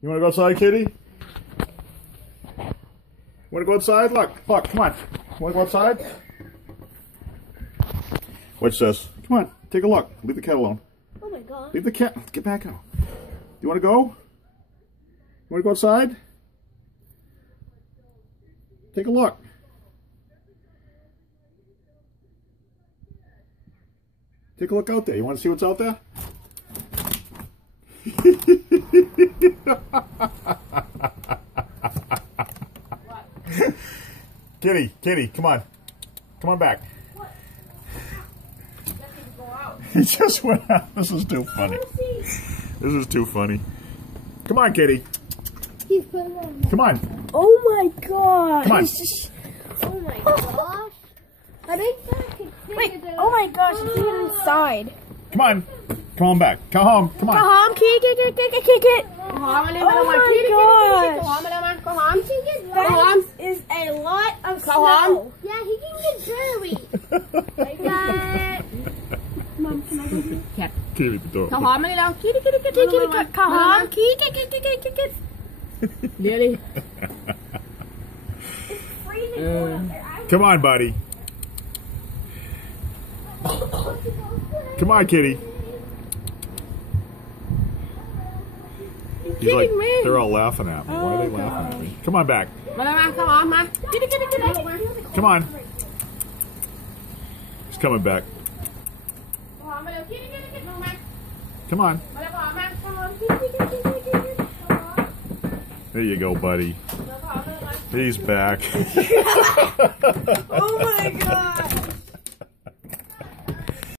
You want to go outside, kitty? Want to go outside? Look, come on. Want to go outside? What's this? Come on, take a look. Leave the cat alone. Oh my god. Leave the cat. Get back out. You want to go? You want to go outside? Take a look. Take a look out there. You want to see what's out there? Kitty, come on. Come on back. What? He just went out. This is too funny. This is too funny. Come on, kitty. He's putting on. Come on. Oh my god. Come on. Oh my gosh. I think that could Wait, oh my gosh, it's even inside. Come on. Come on back. Come home. Come on. Go home, kick it. Oh my gosh. That is a lot of snow. Yeah, he can get dirty. Like that. Mom, can I go here? Cat. Kitty, the door. Come on, Manila. Kitty. Come on, kick. Really? Freezing. Come on, buddy. Come on, kitty. He's like, me. they're all laughing at me. Why are they laughing at me? Come on back. Manila, come on, ma. Kitty. Come on. He's coming back. Come on. There you go, buddy. He's back. Oh my god.